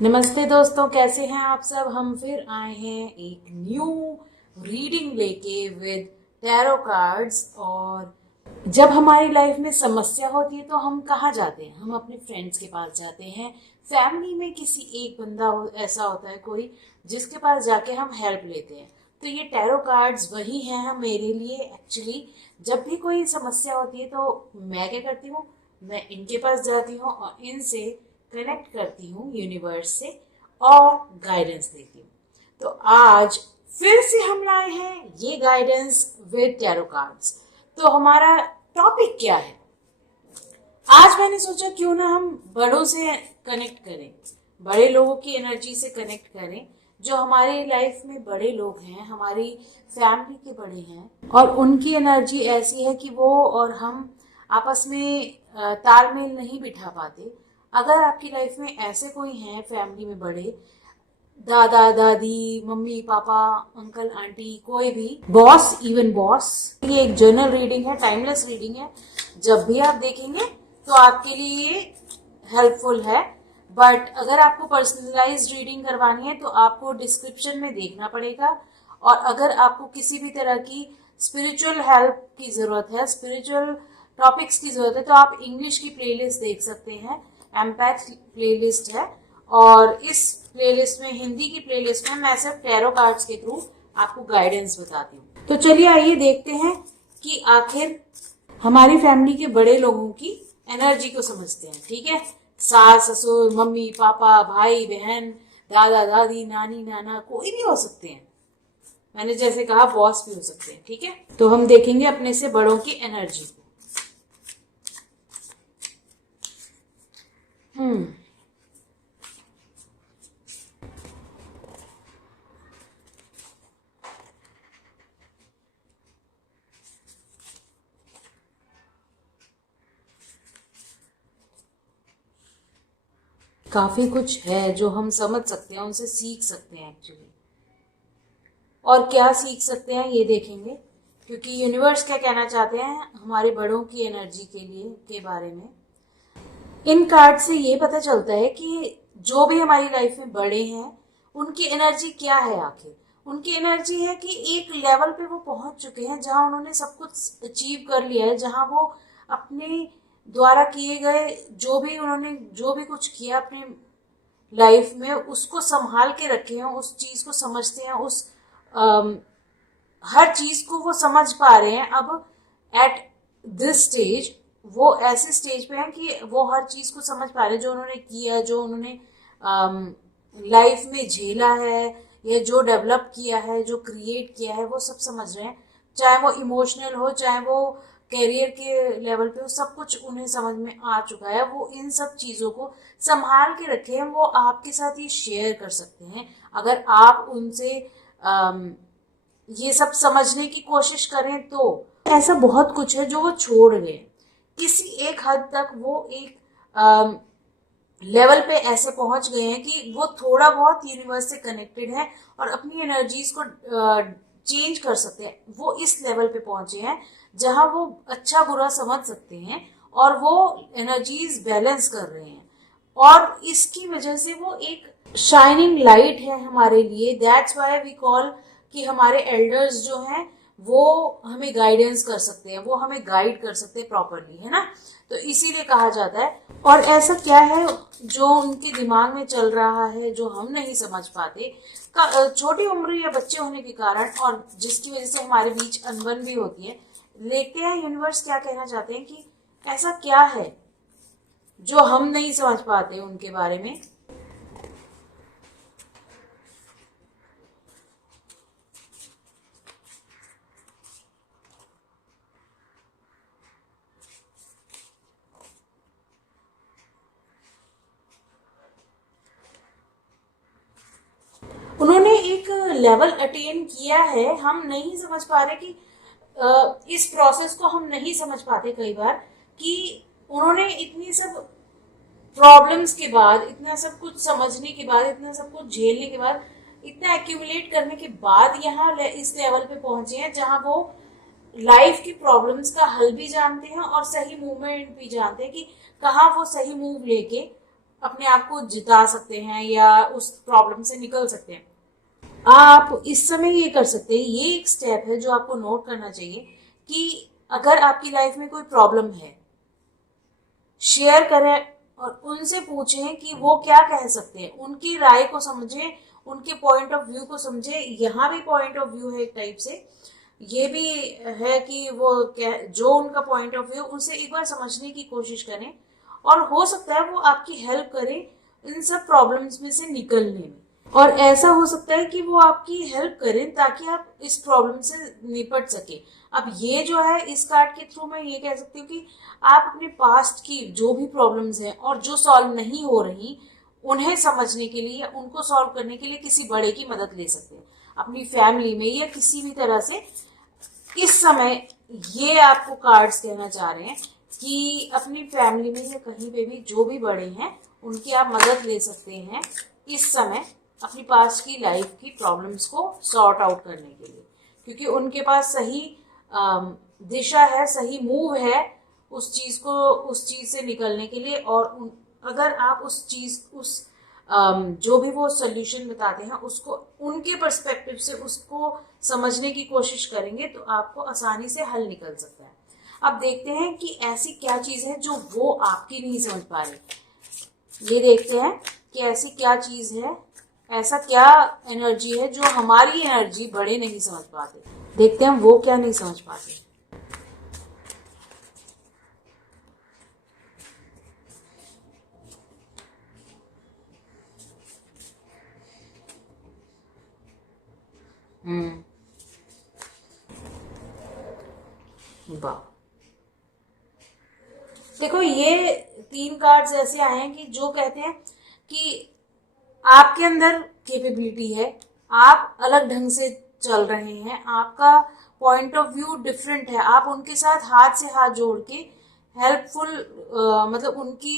नमस्ते दोस्तों, कैसे हैं आप सब। हम फिर आए हैं एक न्यू रीडिंग लेके विद टैरो कार्ड्स। और जब हमारी लाइफ में समस्या होती है तो हम कहाँ जाते हैं? हम अपने फ्रेंड्स के पास जाते हैं। फैमिली में किसी एक ऐसा होता है कोई जिसके पास जाके हम हेल्प लेते हैं। तो ये टैरो कार्ड्स वही हैं हम मेरे लिए। एक्चुअली जब भी कोई समस्या होती है तो मैं क्या करती हूँ, मैं इनके पास जाती हूँ और इनसे कनेक्ट करती हूँ यूनिवर्स से और गाइडेंस देती हूँ। तो आज फिर से हम लाए हैं ये गाइडेंस विद टैरो कार्ड्स। तो हमारा टॉपिक क्या है? आज मैंने सोचा क्यों ना हम बड़ों से कनेक्ट करें, बड़े लोगों की एनर्जी से कनेक्ट करें। जो हमारी लाइफ में बड़े लोग हैं, हमारी फैमिली के बड़े हैं, और उनकी एनर्जी ऐसी है कि वो और हम आपस में तालमेल नहीं बिठा पाते। अगर आपकी लाइफ में ऐसे कोई हैं फैमिली में बड़े, दादा दादी, मम्मी पापा, अंकल आंटी, कोई भी, बॉस, इवन बॉस, ये एक जर्नल रीडिंग है, टाइमलेस रीडिंग है। जब भी आप देखेंगे तो आपके लिए ये हेल्पफुल है। बट अगर आपको पर्सनलाइज्ड रीडिंग करवानी है तो आपको डिस्क्रिप्शन में देखना पड़ेगा। और अगर आपको किसी भी तरह की स्पिरिचुअल हेल्प की जरूरत है, स्पिरिचुअल टॉपिक्स की जरूरत है, तो आप इंग्लिश की प्लेलिस्ट देख सकते हैं। एम्पैथ प्लेलिस्ट है, और इस प्लेलिस्ट में, हिंदी की प्लेलिस्ट में, मैं सिर्फ टैरो कार्ड्स के थ्रू आपको गाइडेंस बताती हूँ। तो चलिए आइए देखते हैं कि आखिर हमारी फैमिली के बड़े लोगों की एनर्जी को समझते हैं। ठीक है, सास ससुर, मम्मी पापा, भाई बहन, दादा दादी, नानी नाना, कोई भी हो सकते हैं। मैंने जैसे कहा बॉस भी हो सकते हैं। ठीक है, तो हम देखेंगे अपने से बड़ों की एनर्जी को। काफी कुछ है जो हम समझ सकते हैं, उनसे सीख सकते हैं एक्चुअली। और क्या सीख सकते हैं ये देखेंगे, क्योंकि यूनिवर्स क्या कहना चाहते हैं हमारे बड़ों की एनर्जी के लिए, के बारे में। इन कार्ड से ये पता चलता है कि जो भी हमारी लाइफ में बड़े हैं उनकी एनर्जी क्या है। आखिर उनकी एनर्जी है कि एक लेवल पे वो पहुंच चुके हैं जहां उन्होंने सब कुछ अचीव कर लिया है, जहां वो अपने द्वारा किए गए जो भी कुछ किया अपने लाइफ में, उसको संभाल के रखे हैं, उस चीज को समझते हैं, हर चीज को वो समझ पा रहे हैं। अब एट दिस स्टेज वो ऐसे स्टेज पे हैं कि वो हर चीज को समझ पा रहे हैं, जो उन्होंने किया, जो उन्होंने लाइफ में झेला है, या जो डेवलप किया है, जो क्रिएट किया है, वो सब समझ रहे हैं। चाहे वो इमोशनल हो, चाहे वो कैरियर के लेवल पे हो, सब कुछ उन्हें समझ में आ चुका है। वो इन सब चीजों को संभाल के रखे हैं, वो आपके साथ ये शेयर कर सकते हैं अगर आप उनसे ये सब समझने की कोशिश करें। तो ऐसा बहुत कुछ है जो वो छोड़ गए। किसी एक हद तक वो एक लेवल पे ऐसे पहुंच गए हैं कि वो थोड़ा बहुत यूनिवर्स से कनेक्टेड है और अपनी एनर्जीज को चेंज कर सकते हैं। वो इस लेवल पे पहुंचे हैं जहां वो अच्छा बुरा समझ सकते हैं और वो एनर्जीज बैलेंस कर रहे हैं। और इसकी वजह से वो एक शाइनिंग लाइट है हमारे लिए। दैट्स वाई वी कॉल कि हमारे एल्डर्स जो हैं वो हमें गाइडेंस कर सकते हैं, वो हमें गाइड कर सकते हैं प्रॉपरली, है ना। तो इसीलिए कहा जाता है। और ऐसा क्या है जो उनके दिमाग में चल रहा है जो हम नहीं समझ पाते, छोटी उम्र या बच्चे होने के कारण, और जिसकी वजह से हमारे बीच अनबन भी होती है। देखते हैं यूनिवर्स क्या कहना चाहते हैं कि ऐसा क्या है जो हम नहीं समझ पाते उनके बारे में। उन्होंने एक लेवल अटेन किया है, हम नहीं समझ पा रहे कि इस प्रोसेस को हम नहीं समझ पाते कई बार, कि उन्होंने इतनी सब प्रॉब्लम्स के बाद, इतना सब कुछ समझने के बाद, इतना सब कुछ झेलने के बाद, इतना एक्यूमुलेट करने के बाद यहाँ इस लेवल पे पहुंचे हैं जहां वो लाइफ की प्रॉब्लम्स का हल भी जानते हैं और सही मूवमेंट भी जानते हैं कि कहाँ वो सही मूव लेके अपने आप को जिता सकते हैं या उस प्रॉब्लम से निकल सकते हैं। आप इस समय ये कर सकते हैं, ये एक स्टेप है जो आपको नोट करना चाहिए कि अगर आपकी लाइफ में कोई प्रॉब्लम है, शेयर करें और उनसे पूछें कि वो क्या कह सकते हैं, उनकी राय को समझें, उनके पॉइंट ऑफ व्यू को समझें। यहाँ भी पॉइंट ऑफ व्यू है एक टाइप से, ये भी है कि वो क्या, जो उनका पॉइंट ऑफ व्यू उसे एक बार समझने की कोशिश करें और हो सकता है वो आपकी हेल्प करें इन सब प्रॉब्लम्स में से निकलने में। और ऐसा हो सकता है कि वो आपकी हेल्प करें ताकि आप इस प्रॉब्लम से निपट सके। अब ये जो है, इस कार्ड के थ्रू मैं ये कह सकती हूँ कि आप अपने पास्ट की जो भी प्रॉब्लम्स हैं और जो सॉल्व नहीं हो रही, उन्हें समझने के लिए, उनको सॉल्व करने के लिए किसी बड़े की मदद ले सकते हैं, अपनी फैमिली में या किसी भी तरह से। इस समय ये आपको कार्ड्स कहना चाह रहे हैं कि अपनी फैमिली में या कहीं पे भी जो भी बड़े हैं उनकी आप मदद ले सकते हैं इस समय अपनी पास्ट की लाइफ की प्रॉब्लम्स को सॉर्ट आउट करने के लिए, क्योंकि उनके पास सही दिशा है, सही मूव है उस चीज से निकलने के लिए। और अगर आप जो भी वो सोल्यूशन बताते हैं उसको उनके पर्सपेक्टिव से उसको समझने की कोशिश करेंगे तो आपको आसानी से हल निकल सकता है। अब देखते हैं कि ऐसी क्या चीज है जो वो आपकी नहीं समझ पा रही। ये देखते हैं कि ऐसी क्या चीज है, ऐसा क्या एनर्जी है जो हमारी एनर्जी बड़े नहीं समझ पाते। देखते हैं वो क्या नहीं समझ पाते। वाह, देखो ये 3 कार्ड्स ऐसे आए हैं कि जो कहते हैं कि आपके अंदर कैपेबिलिटी है, आप अलग ढंग से चल रहे हैं, आपका पॉइंट ऑफ व्यू डिफरेंट है, आप उनके साथ हाथ से हाथ जोड़ के हेल्पफुल मतलब उनकी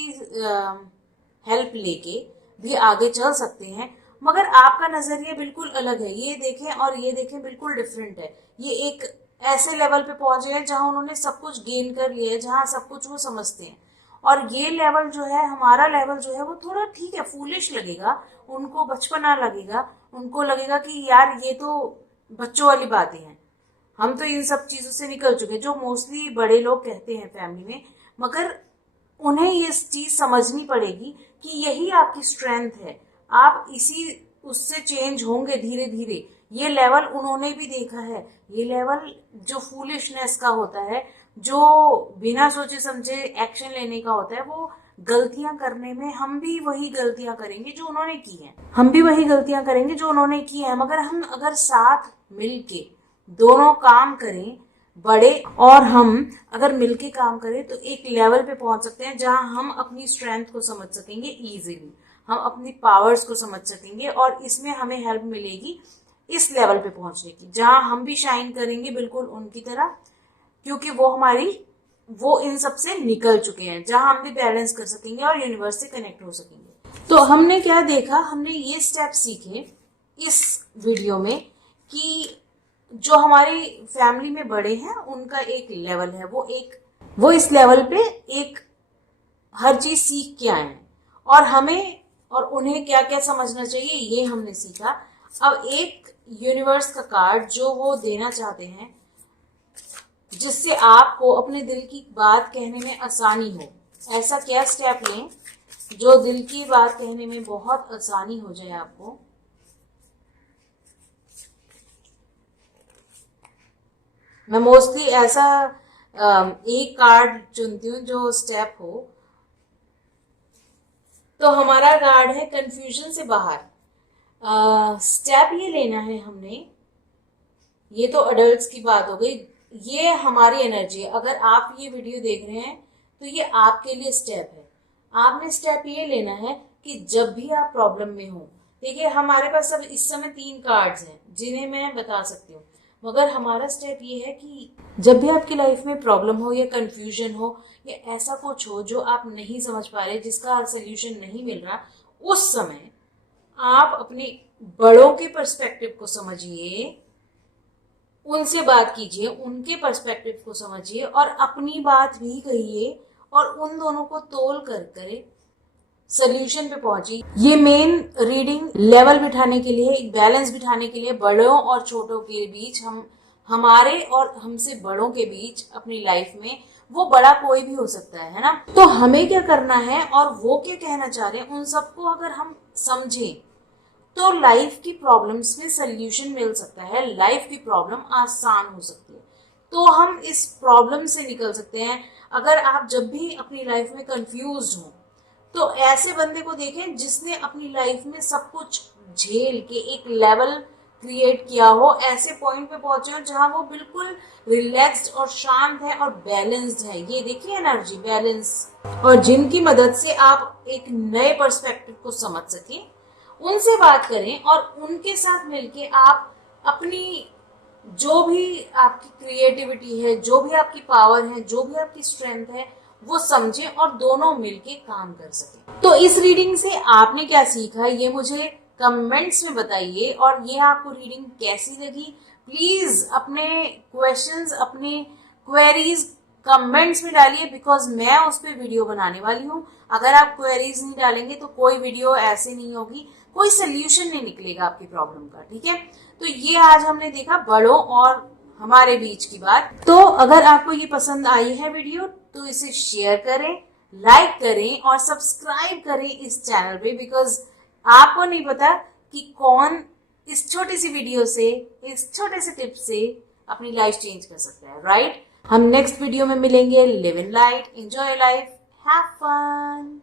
हेल्प लेके भी आगे चल सकते हैं। मगर आपका नजरिया बिल्कुल अलग है, ये देखें और ये देखें बिल्कुल डिफरेंट है। ये एक ऐसे लेवल पे पहुंचे हैं जहां उन्होंने सब कुछ गेन कर लिया है, जहां सब कुछ वो समझते हैं। और ये लेवल जो है, हमारा लेवल जो है, वो थोड़ा ठीक है, फूलिश लगेगा उनको, बचपना लगेगा उनको, लगेगा कि यार ये तो बच्चों वाली बातें हैं, हम तो इन सब चीजों से निकल चुके हैं, जो मोस्टली बड़े लोग कहते हैं फैमिली में। मगर उन्हें ये चीज समझनी पड़ेगी कि यही आपकी स्ट्रेंथ है, आप इसी उससे चेंज होंगे धीरे धीरे। ये लेवल उन्होंने भी देखा है, ये लेवल जो फूलिशनेस का होता है, जो बिना सोचे समझे एक्शन लेने का होता है, वो गलतियां करने में हम भी वही गलतियां करेंगे जो उन्होंने की हैं, हम भी वही गलतियां करेंगे जो उन्होंने की हैं। मगर हम अगर साथ मिलके दोनों काम करें, बड़े और हम अगर मिलके काम करें तो एक लेवल पे पहुंच सकते हैं जहां हम अपनी स्ट्रेंथ को समझ सकेंगे इजीली, हम अपनी पावर्स को समझ सकेंगे और इसमें हमें हेल्प मिलेगी इस लेवल पे पहुंचने की जहां हम भी शाइन करेंगे बिल्कुल उनकी तरह, क्योंकि वो इन सब से निकल चुके हैं, जहां हम भी बैलेंस कर सकेंगे और यूनिवर्स से कनेक्ट हो सकेंगे। तो हमने क्या देखा, हमने ये स्टेप सीखे इस वीडियो में कि जो हमारी फैमिली में बड़े हैं उनका एक लेवल है, वो इस लेवल पे एक हर चीज सीख के आए हैं और हमें और उन्हें क्या क्या समझना चाहिए ये हमने सीखा। अब एक यूनिवर्स का कार्ड जो वो देना चाहते हैं जिससे आपको अपने दिल की बात कहने में आसानी हो, ऐसा क्या स्टेप लें जो दिल की बात कहने में बहुत आसानी हो जाए आपको। मैं मोस्टली ऐसा एक कार्ड चुनती हूँ जो स्टेप हो। तो हमारा कार्ड है कंफ्यूजन से बाहर। स्टेप ये लेना है हमने, ये तो अडल्ट्स की बात हो गई, ये हमारी एनर्जी है। अगर आप ये वीडियो देख रहे हैं तो ये आपके लिए स्टेप है। आपने स्टेप ये लेना है कि जब भी आप प्रॉब्लम में हो, देखिए हमारे पास अब इस समय 3 कार्ड्स हैं जिन्हें मैं बता सकती हूँ, मगर हमारा स्टेप ये है कि जब भी आपकी लाइफ में प्रॉब्लम हो या कंफ्यूजन हो या ऐसा कुछ हो जो आप नहीं समझ पा रहे, जिसका सोल्यूशन नहीं मिल रहा, उस समय आप अपने बड़ों के पर्सपेक्टिव को समझिए, उनसे बात कीजिए, उनके पर्सपेक्टिव को समझिए और अपनी बात भी कहिए और उन दोनों को तोल कर करे सोल्यूशन पे पहुंची। ये मेन रीडिंग लेवल बिठाने के लिए, एक बैलेंस बिठाने के लिए बड़ों और छोटों के बीच, हमारे और हमसे बड़ों के बीच अपनी लाइफ में, वो बड़ा कोई भी हो सकता है ना। तो हमें क्या करना है और वो क्या कहना चाह रहे हैं, उन सबको अगर हम समझें तो लाइफ की प्रॉब्लम्स में सोल्यूशन मिल सकता है, लाइफ की प्रॉब्लम आसान हो सकती है, तो हम इस प्रॉब्लम से निकल सकते हैं। अगर आप जब भी अपनी लाइफ में कंफ्यूज हो तो ऐसे बंदे को देखें जिसने अपनी लाइफ में सब कुछ झेल के एक लेवल क्रिएट किया हो, ऐसे पॉइंट पे पहुंचे हो जहां वो बिल्कुल रिलैक्स्ड और शांत है और बैलेंस्ड है। ये देखिए एनर्जी बैलेंस, और जिनकी मदद से आप एक नए पर्सपेक्टिव को समझ सकें, उनसे बात करें और उनके साथ मिलके आप अपनी जो भी आपकी क्रिएटिविटी है, जो भी आपकी पावर है, जो भी आपकी स्ट्रेंथ है, वो समझें और दोनों मिलके काम कर सकें। तो इस रीडिंग से आपने क्या सीखा ये मुझे कमेंट्स में बताइए, और ये आपको रीडिंग कैसी लगी प्लीज अपने क्वेश्चंस, अपने क्वेरीज कमेंट्स में डालिए, बिकॉज मैं उस पर वीडियो बनाने वाली हूँ। अगर आप क्वेरीज नहीं डालेंगे तो कोई वीडियो ऐसे नहीं होगी, कोई सोल्यूशन नहीं निकलेगा आपकी प्रॉब्लम का, ठीक है। तो ये आज हमने देखा बड़ों और हमारे बीच की बात। तो अगर आपको ये पसंद आई है वीडियो तो इसे शेयर करें, लाइक करें और सब्सक्राइब करें इस चैनल पे, बिकॉज आपको नहीं पता कि कौन इस छोटी सी वीडियो से, इस छोटे से टिप से अपनी लाइफ चेंज कर सकता है, राइट। हम नेक्स्ट वीडियो में मिलेंगे। Live in light, enjoy life, have fun.